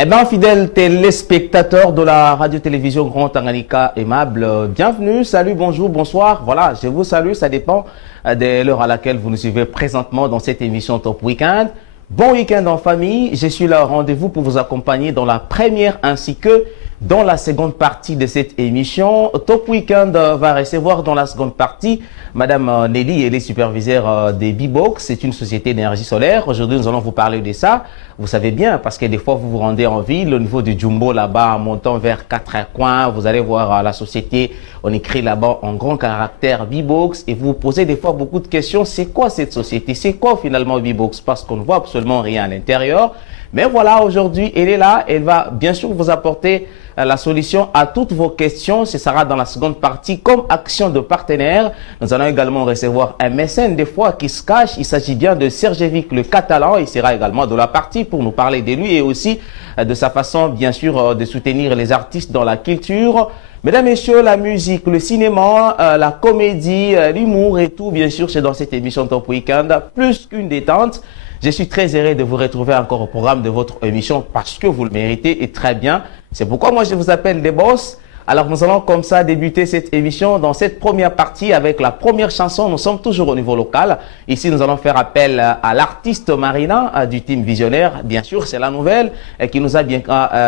Eh bien, fidèles téléspectateurs de la radio-télévision Grand Tanganyika aimable, bienvenue, salut, bonjour, bonsoir. Voilà, je vous salue, ça dépend de l'heure à laquelle vous nous suivez présentement dans cette émission Top Weekend. Bon week-end en famille, je suis là au rendez-vous pour vous accompagner dans la première ainsi que dans la seconde partie de cette émission. Top Weekend va recevoir dans la seconde partie Madame Nelly, elle est superviseure des B-Box, c'est une société d'énergie solaire. Aujourd'hui, nous allons vous parler de ça. Vous savez bien, parce que des fois, vous vous rendez en ville, au niveau du Jumbo, là-bas, en montant vers 4 coins, vous allez voir la société, on écrit là-bas en grand caractère B-Box, et vous vous posez des fois beaucoup de questions. C'est quoi cette société? C'est quoi finalement B-Box? Parce qu'on ne voit absolument rien à l'intérieur. Mais voilà, aujourd'hui, elle est là. Elle va bien sûr vous apporter la solution à toutes vos questions. Ce sera dans la seconde partie comme action de partenaire. Nous allons également recevoir un mécène des fois qui se cache. Il s'agit bien de Sergevic le Catalan. Il sera également de la partie pour nous parler de lui et aussi de sa façon bien sûr de soutenir les artistes dans la culture. Mesdames, Messieurs, la musique, le cinéma, la comédie, l'humour et tout, bien sûr, c'est dans cette émission Top Weekend. Plus qu'une détente. Je suis très heureux de vous retrouver encore au programme de votre émission parce que vous le méritez et très bien. C'est pourquoi moi je vous appelle les boss. Alors nous allons comme ça débuter cette émission dans cette première partie avec la première chanson. Nous sommes toujours au niveau local. Ici nous allons faire appel à l'artiste Marina du team Visionnaire. Bien sûr c'est la nouvelle qui nous a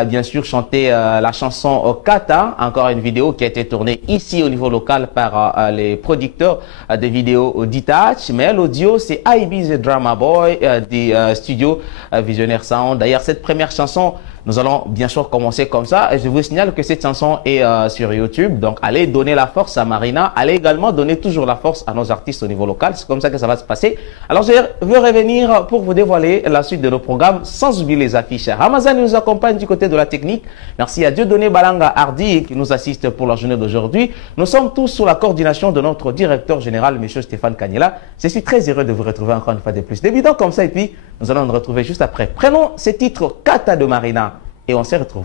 bien sûr chanté la chanson Kata. Encore une vidéo qui a été tournée ici au niveau local par les producteurs de vidéos Detach. Mais l'audio c'est IB The Drama Boy des studios Visionnaire Sound. D'ailleurs cette première chanson, nous allons bien sûr commencer comme ça. Et je vous signale que cette chanson est sur YouTube. Donc, allez donner la force à Marina. Allez également donner toujours la force à nos artistes au niveau local. C'est comme ça que ça va se passer. Alors, je veux revenir pour vous dévoiler la suite de nos programmes sans oublier les affiches. Ramazan nous accompagne du côté de la technique. Merci à Dieudonné Balanga Hardy qui nous assiste pour la journée d'aujourd'hui. Nous sommes tous sous la coordination de notre directeur général, M. Stéphane Kanyela. Je suis très heureux de vous retrouver encore une fois de plus. Débutant comme ça et puis nous allons nous retrouver juste après. Prenons ce titre Kata de Marina. Et on se retrouve.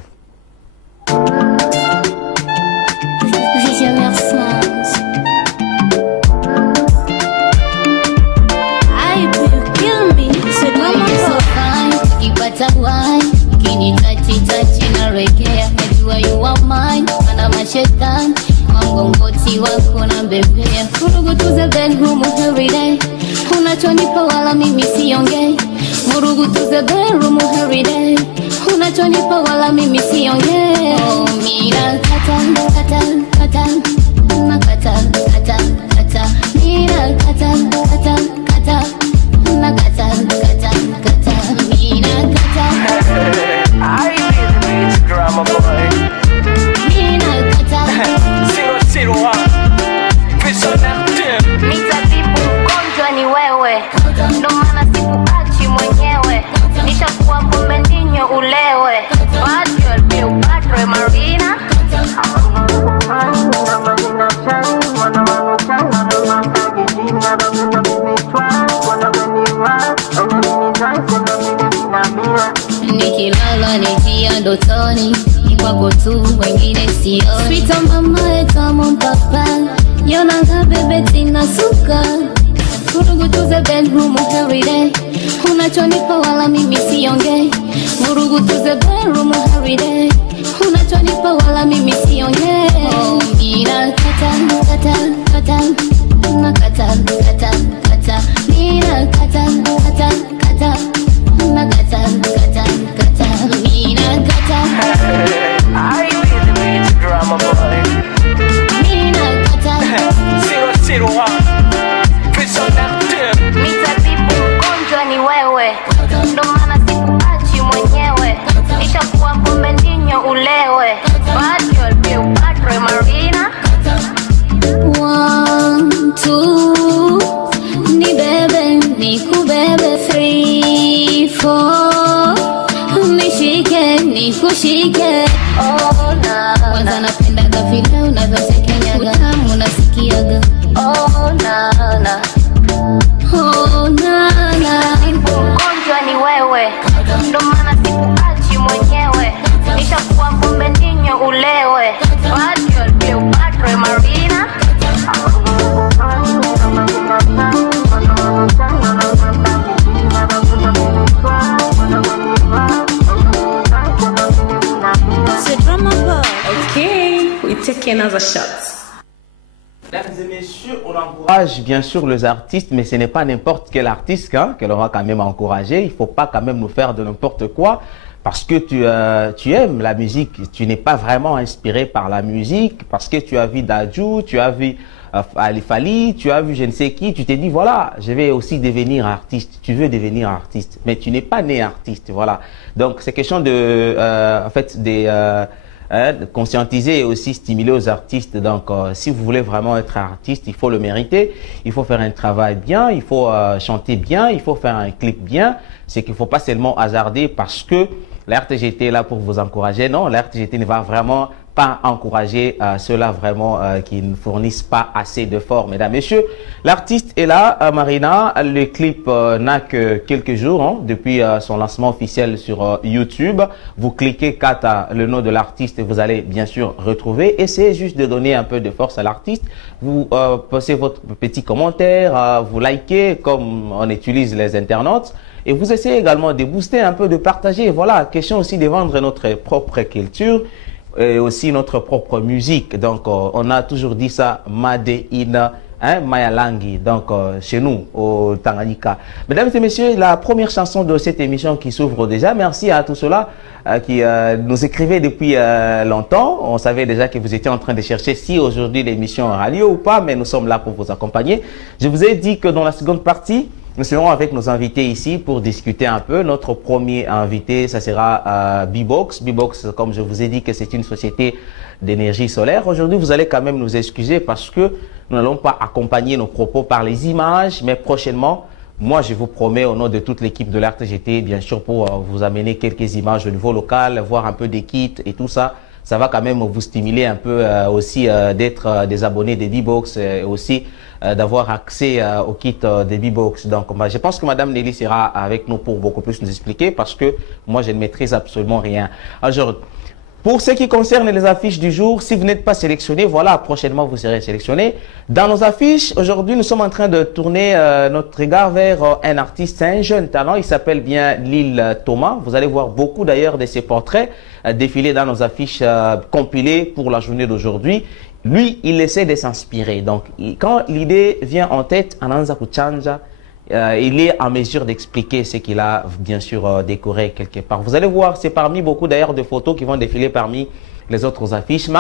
Visionnaire Sounds. I will kill me. So so fine. Kipata wine. Kini tachi na regea. Najua you are mine. Mana mashetani. Mangongoti wako na bebea. Murugu to the bedroom every day. Unachonipa wala mimi siongei. Murugu to the bedroom every day. Unachonipa wala mimi siongee. Oh, mira kata kata kata na kata kata kata mira kata kata kata na kata kata kata mira kata. I need this drama boy. Mira kata 001 Visionnaire team. Nitatibu mgonjwa ni wewe. Ndo maana sikuachi mwenyewe. Nishakuwa pombe ninyo ulewe. Marina. Nikilala nikia ndotoni, ni kwako tu wengine sio. Sweet mama etamu mpapa, yonanga bebe tina suka. Murugu to the bedroom every day. Unachonipa wala mimi siongei. Murugu to the bedroom every day. Unachonipa wala mimi siongei. Oh, mira kata kata kata na kata kata kata mira kata kata kata na kata kata kata mira kata. I need this drama boy. Mira kata 001 Visionnaire team. Nitatibu mgonjwa ni wewe. Ndo maana sikuachi mwenyewe. Nishakuwa pombe ninyo ulewe. Marina. 1, 2 ni bebe ni kubebe. 3, 4 nishike ni kushike. Oh na kwanza napendaga vile unavyosekenyaga. Utamu nasikiaga. Oh na na oh na na. Mgonjwa ni wewe. Ndo maana sikuachi mwenyewe. Nishakuwa pombe ninyo ulewe. Marina. take another shot. Mesdames et messieurs, on encourage bien sûr les artistes, mais ce n'est pas n'importe quel artiste hein, que l'on va quand même encourager. Il ne faut pas quand même nous faire de n'importe quoi parce que tu aimes la musique. Tu n'es pas vraiment inspiré par la musique parce que tu as vu Dadju, tu as vu Ali Fali, tu as vu je ne sais qui. Tu t'es dit voilà, je vais aussi devenir artiste. Tu veux devenir artiste, mais tu n'es pas né artiste. Voilà. Donc c'est question de, en fait, de conscientiser et aussi stimuler aux artistes. Donc, si vous voulez vraiment être artiste, il faut le mériter. Il faut faire un travail bien, il faut chanter bien, il faut faire un clip bien. C'est qu'il ne faut pas seulement hasarder parce que la RTGT est là pour vous encourager. Non, la RTGT ne va vraiment pas encourager ceux-là vraiment qui ne fournissent pas assez d'efforts. Mesdames, messieurs, l'artiste est là, Marina. Le clip n'a que quelques jours hein, depuis son lancement officiel sur YouTube. Vous cliquez Kata, le nom de l'artiste, et vous allez bien sûr retrouver. Essayez juste de donner un peu de force à l'artiste. Vous posez votre petit commentaire, vous likez comme on utilise les internautes. Et vous essayez également de booster un peu, de partager. Voilà, question aussi de vendre notre propre culture et aussi notre propre musique. Donc, on a toujours dit ça, Made in Mayalangi, donc chez nous, au Tanganyika. Mesdames et messieurs, la première chanson de cette émission qui s'ouvre déjà. Merci à tous ceux-là qui nous écrivaient depuis longtemps. On savait déjà que vous étiez en train de chercher si aujourd'hui l'émission aura lieu ou pas, mais nous sommes là pour vous accompagner. Je vous ai dit que dans la seconde partie, nous serons avec nos invités ici pour discuter un peu. Notre premier invité, ça sera Bbox. Bbox, comme je vous ai dit que c'est une société d'énergie solaire. Aujourd'hui, vous allez quand même nous excuser parce que nous n'allons pas accompagner nos propos par les images, mais prochainement, moi, je vous promets au nom de toute l'équipe de l'RTGT, bien sûr, pour vous amener quelques images au niveau local, voir un peu des kits et tout ça. Ça va quand même vous stimuler un peu aussi d'être des abonnés des Bbox et aussi d'avoir accès au kit des Bbox. Donc, je pense que Madame Nelly sera avec nous pour beaucoup plus nous expliquer parce que moi, je ne maîtrise absolument rien. Alors, pour ce qui concerne les affiches du jour, si vous n'êtes pas sélectionné, voilà, prochainement vous serez sélectionné. Dans nos affiches, aujourd'hui, nous sommes en train de tourner notre regard vers un artiste, un jeune talent. Il s'appelle bien Lil Thomas. Vous allez voir beaucoup d'ailleurs de ses portraits défiler dans nos affiches compilées pour la journée d'aujourd'hui. Lui, il essaie de s'inspirer. Donc, quand l'idée vient en tête, Ananza Kuchanja, il est en mesure d'expliquer ce qu'il a bien sûr décoré quelque part. Vous allez voir, c'est parmi beaucoup d'ailleurs de photos qui vont défiler parmi les autres affiches. Mais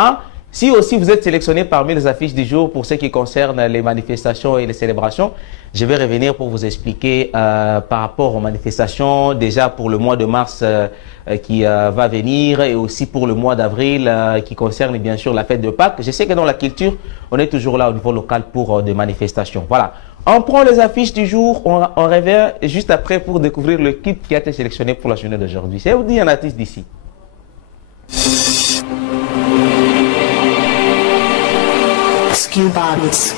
si aussi vous êtes sélectionné parmi les affiches du jour pour ce qui concerne les manifestations et les célébrations, je vais revenir pour vous expliquer par rapport aux manifestations, déjà pour le mois de mars qui va venir et aussi pour le mois d'avril qui concerne bien sûr la fête de Pâques. Je sais que dans la culture, on est toujours là au niveau local pour des manifestations. Voilà. On prend les affiches du jour, on revient juste après pour découvrir le kit qui a été sélectionné pour la journée d'aujourd'hui. C'est vous dit un artiste d'ici. Ski Bobbies.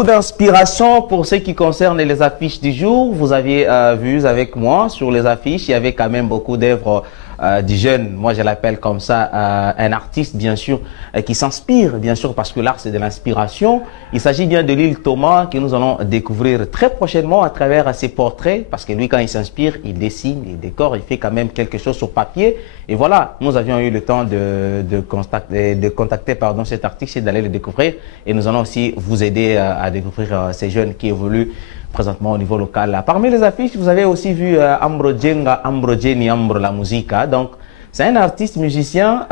beaucoup d'inspiration pour ce qui concerne les affiches du jour. Vous aviez vu avec moi sur les affiches, il y avait quand même beaucoup d'œuvres du jeune, moi je l'appelle comme ça, un artiste bien sûr, qui s'inspire bien sûr parce que l'art c'est de l'inspiration. Il s'agit bien de Lil Thomas que nous allons découvrir très prochainement à travers ses portraits parce que lui quand il s'inspire, il dessine, il décore, il fait quand même quelque chose sur papier. Et voilà, nous avions eu le temps de contacter cet artiste et d'aller le découvrir. Et nous allons aussi vous aider à découvrir ces jeunes qui évoluent présentement au niveau local. Parmi les affiches, vous avez aussi vu Ambro Jenga, Ambro Jenny, Ambro la Musica. Donc, c'est un artiste musicien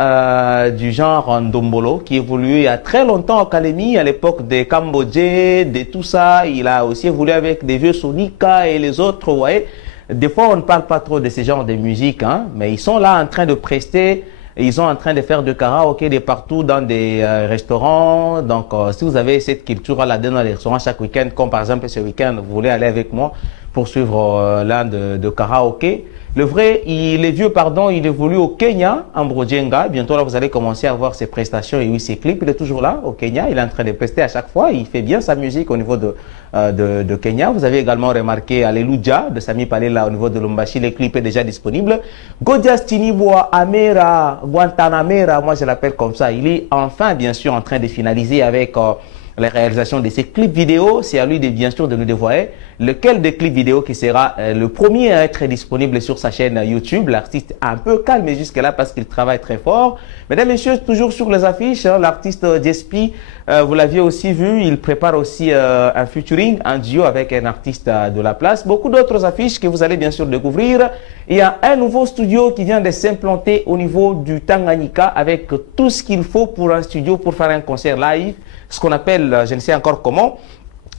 du genre Ndombolo qui évoluait il y a très longtemps en Calémie, à l'époque des Cambodge, de tout ça. Il a aussi évolué avec des vieux Sonica et les autres, vous voyez. Des fois, on ne parle pas trop de ces genres de musique, hein, mais ils sont là en train de prester. Ils sont en train de faire de karaoké de partout dans des restaurants. Donc, si vous avez cette culture-là dans les restaurants chaque week-end, comme par exemple ce week-end, vous voulez aller avec moi pour suivre l'un de karaoké. Le vrai, il est vieux, pardon, il évolue au Kenya, Ambro Jenga. Bientôt, là, vous allez commencer à voir ses prestations et oui, ses clips. Il est toujours là, au Kenya. Il est en train de prester à chaque fois. Il fait bien sa musique au niveau de Kenya. Vous avez également remarqué Alléluia de Sami Palela au niveau de Lumbashi. Le clip est déjà disponible. Godias Tinibwa Amera, Guantanamera, moi je l'appelle comme ça. Il est enfin, bien sûr, en train de finaliser avec la réalisation de ces clips vidéo. C'est à lui, bien sûr, de nous dévoiler lequel des clips vidéo qui sera le premier à être disponible sur sa chaîne YouTube. L'artiste un peu calme jusque-là parce qu'il travaille très fort. Mesdames et messieurs, toujours sur les affiches, hein, l'artiste Jespi, vous l'aviez aussi vu, il prépare aussi un featuring, un duo avec un artiste de la place. Beaucoup d'autres affiches que vous allez bien sûr découvrir. Il y a un nouveau studio qui vient de s'implanter au niveau du Tanganyika avec tout ce qu'il faut pour un studio pour faire un concert live. Ce qu'on appelle, je ne sais encore comment.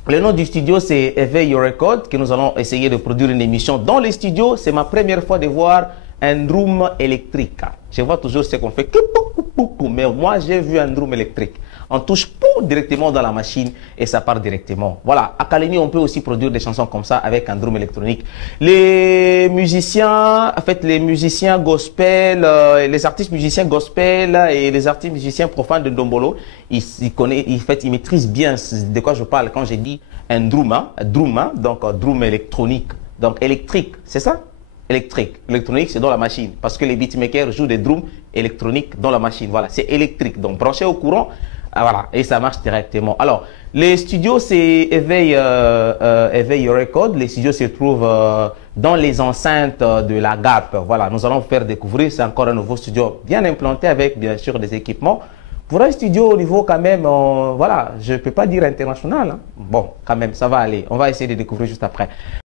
Le nom du studio, c'est Éveil Record, que nous allons essayer de produire une émission dans les studios. C'est ma première fois de voir un drum électrique. Je vois toujours ce qu'on fait. Mais moi, j'ai vu un drum électrique. On touche directement dans la machine et ça part directement. Voilà, à Calémie, on peut aussi produire des chansons comme ça avec un drum électronique. Les musiciens, en fait, les musiciens gospel, les artistes musiciens gospel et les artistes musiciens profanes de Ndombolo, ils maîtrisent bien de quoi je parle quand j'ai dit un drum, hein, donc drum électronique, donc électrique, c'est ça? Électrique. Électronique, c'est dans la machine. Parce que les beatmakers jouent des drums électroniques dans la machine. Voilà, c'est électrique. Donc, branché au courant, voilà, et ça marche directement. Alors, les studios, c'est Éveil Record. Les studios se trouvent dans les enceintes de la Gap. Voilà, nous allons vous faire découvrir. C'est encore un nouveau studio bien implanté avec, bien sûr, des équipements. Pour un studio au niveau quand même, voilà, je ne peux pas dire international. Hein. Bon, quand même, ça va aller. On va essayer de découvrir juste après.